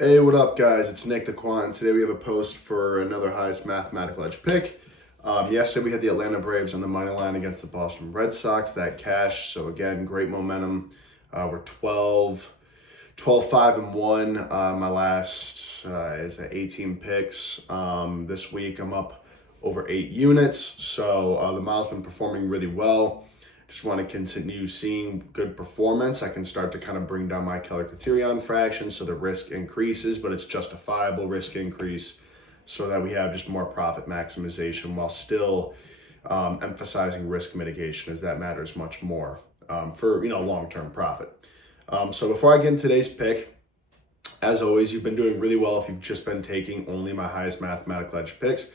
Hey, what up, guys? It's Nick the Quant, and today we have a post for another highest mathematical edge pick. Yesterday we had the Atlanta Braves on the money line against the Boston Red Sox. That cashed, so again, great momentum. We're 5 and 1. My last is at 18 picks. This week I'm up over 8 units, so the model's been performing really well. Just want to continue seeing good performance. I can start to kind of bring down my Keller-Criterion fraction so the risk increases, but it's justifiable risk increase so that we have just more profit maximization while still emphasizing risk mitigation, as that matters much more for long-term profit. So before I get into today's pick, as always, you've been doing really well if you've just been taking only my highest mathematical edge picks,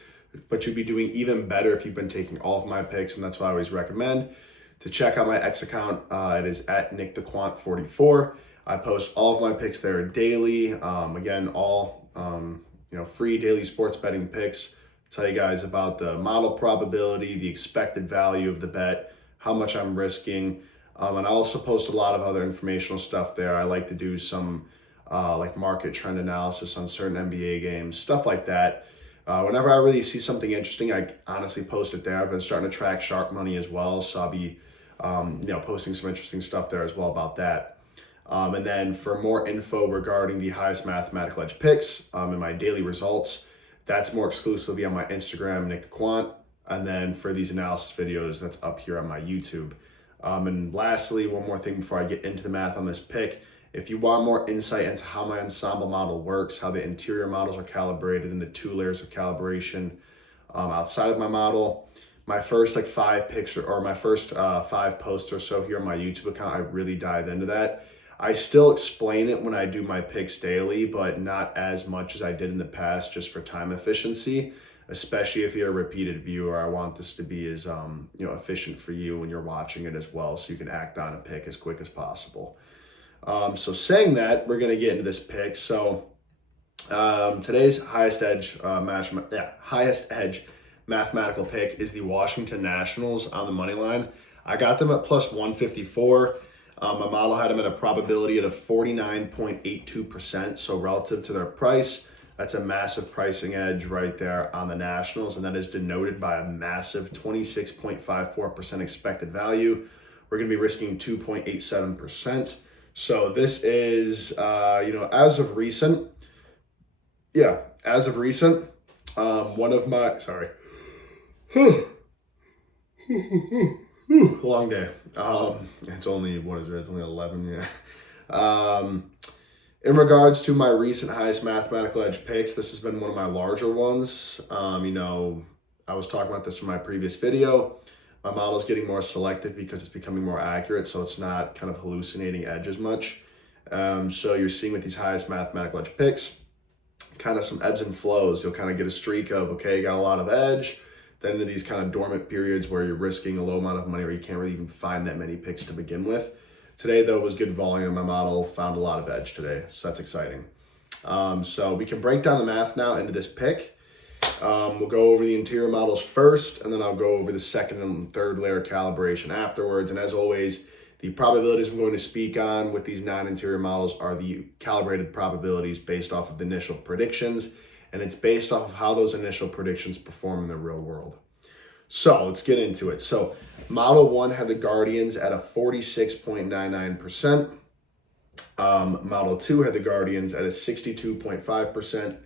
but you'd be doing even better if you've been taking all of my picks, and that's why I always recommend to check out my X account. It is at NickTheQuant44. I post all of my picks there daily. Again, all free daily sports betting picks. Tell you guys about the model probability, the expected value of the bet, how much I'm risking. And I also post a lot of other informational stuff there. I like to do some like market trend analysis on certain NBA games, stuff like that. Whenever I really see something interesting, I honestly post it there. I've been starting to track sharp money as well, so I'll be posting some interesting stuff there as well about that. And then for more info regarding the highest mathematical edge picks and my daily results, that's more exclusively on my Instagram, Nick the Quant. And then for these analysis videos, that's up here on my YouTube. And lastly, one more thing before I get into the math on this pick. If you want more insight into how my ensemble model works, how the interior models are calibrated, and the 2 layers of calibration outside of my model, my first 5 picks or my first 5 posts or so here on my YouTube account, I really dive into that. I still explain it when I do my picks daily, but not as much as I did in the past, just for time efficiency, especially if you're a repeated viewer. I want this to be as efficient for you when you're watching it as well, so you can act on a pick as quick as possible. So saying that, we're going to get into this pick. So today's highest edge mathematical pick is the Washington Nationals on the money line. I got them at plus 154. My model had them at a probability of 49.82%. So relative to their price, that's a massive pricing edge right there on the Nationals. And that is denoted by a massive 26.54% expected value. We're going to be risking 2.87%. So this is, as of recent, one of my, long day. It's only, It's only 11, in regards to my recent highest mathematical edge picks, this has been one of my larger ones. I was talking about this in my previous video. My model is getting more selective because it's becoming more accurate, so it's not kind of hallucinating edge as much. So you're seeing with these highest mathematical edge picks, kind of some ebbs and flows. You'll kind of get a streak of, okay, you got a lot of edge, then into these kind of dormant periods where you're risking a low amount of money or you can't really even find that many picks to begin with. Today, though, was good volume. My model found a lot of edge today, so that's exciting. So we can break down the math now into this pick. We'll go over the interior models first, and then I'll go over the second and third layer calibration afterwards. And as always, the probabilities I'm going to speak on with these non-interior models are the calibrated probabilities based off of the initial predictions, and it's based off of how those initial predictions perform in the real world. So let's get into it. So Model 1 had the Guardians at a 46.99%. Model 2 had the Guardians at a 62.5%.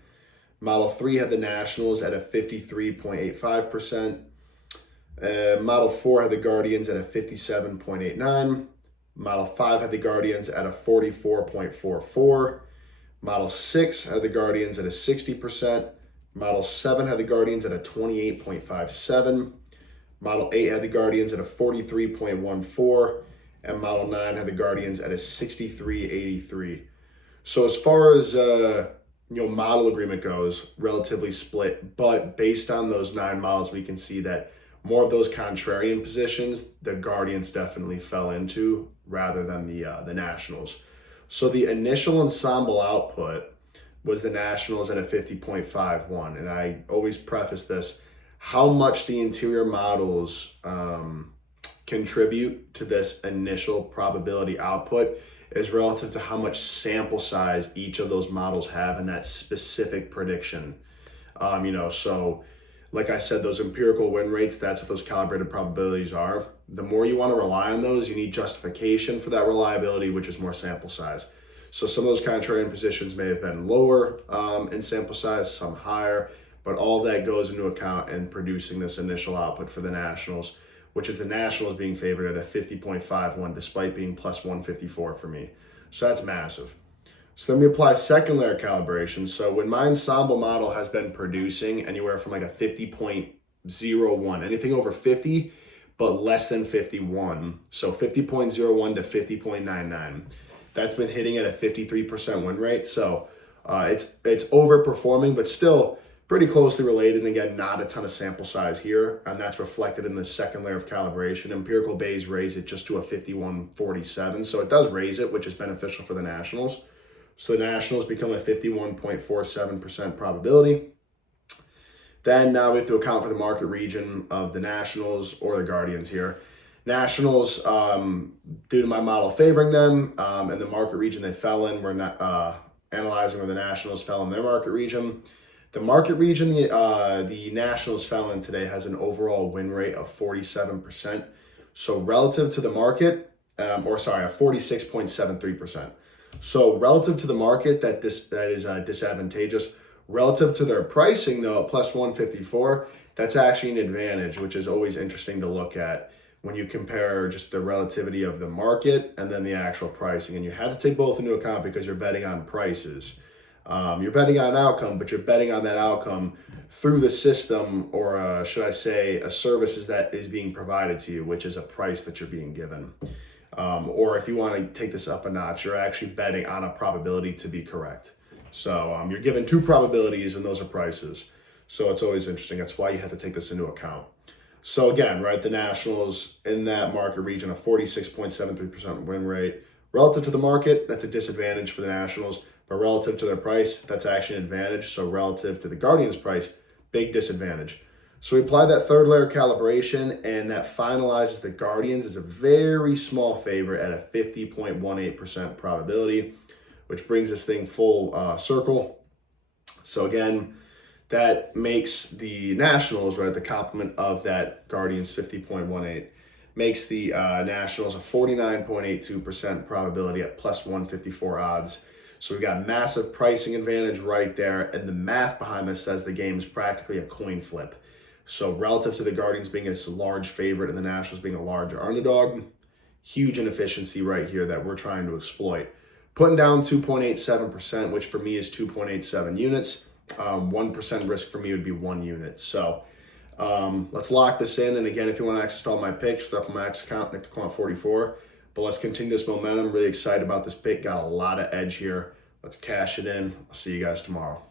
Model 3 had the Nationals at a 53.85%. Model 4 had the Guardians at a 57.89%. Model 5 had the Guardians at a 44.44%. Model 6 had the Guardians at a 60%. Model 7 had the Guardians at a 28.57%. Model 8 had the Guardians at a 43.14%. And Model 9 had the Guardians at a 63.83%. So as far as model agreement goes, relatively split, but based on those 9 models, we can see that more of those contrarian positions, the Guardians definitely fell into rather than the Nationals. So the initial ensemble output was the Nationals at a 50.51. And I always preface this, how much the interior models contribute to this initial probability output is relative to how much sample size each of those models have in that specific prediction. So like I said, those empirical win rates, that's what those calibrated probabilities are. The more you want to rely on those, you need justification for that reliability, which is more sample size. So some of those contrarian positions may have been lower in sample size, some higher, but all of that goes into account in producing this initial output for the Nationals, which is the Nationals being favored at a 50.51 despite being plus 154 for me. So that's massive. So then we apply second layer calibration. So when my ensemble model has been producing anywhere from like a 50.01, anything over 50, but less than 51. So 50.01 to 50.99. That's been hitting at a 53% win rate. So it's overperforming, but still pretty closely related. And again, not a ton of sample size here. And that's reflected in the second layer of calibration. Empirical Bayes raise it just to a 51.47. So it does raise it, which is beneficial for the Nationals. So the Nationals become a 51.47% probability. Then now we have to account for the market region of the Nationals or the Guardians here. Nationals, due to my model favoring them, and the market region they fell in, we're not analyzing where the Nationals fell in their market region. The market region the Nationals fell in today has an overall win rate of 47%. So relative to the market, a 46.73%. So relative to the market, that is disadvantageous. Relative to their pricing, though, at plus 154, that's actually an advantage, which is always interesting to look at when you compare just the relativity of the market and then the actual pricing. And you have to take both into account because you're betting on prices. You're betting on an outcome, but you're betting on that outcome through the system, or should I say, a services that is being provided to you, which is a price that you're being given. Or if you want to take this up a notch, you're actually betting on a probability to be correct. So you're given two probabilities and those are prices. So it's always interesting. That's why you have to take this into account. So again, right, the Nationals in that market region, a 46.73% win rate. Relative to the market, that's a disadvantage for the Nationals, but relative to their price, that's actually an advantage. So relative to the Guardians' price, big disadvantage. So we apply that third layer calibration, and that finalizes the Guardians as a very small favorite at a 50.18% probability, which brings this thing full circle. So again, that makes the Nationals, right, the complement of that Guardians 50.18, makes the Nationals a 49.82% probability at plus 154 odds. So we got massive pricing advantage right there, and the math behind this says the game is practically a coin flip. So relative to the Guardians being a large favorite and the Nationals being a larger underdog, huge inefficiency right here that we're trying to exploit. Putting down 2.87%, which for me is 2.87 units. 1% risk for me would be 1 unit. So let's lock this in. And again, if you want to access all my picks, they're up on my X account, Nick DeQuant 44. But let's continue this momentum. Really excited about this pick. Got a lot of edge here. Let's cash it in. I'll see you guys tomorrow.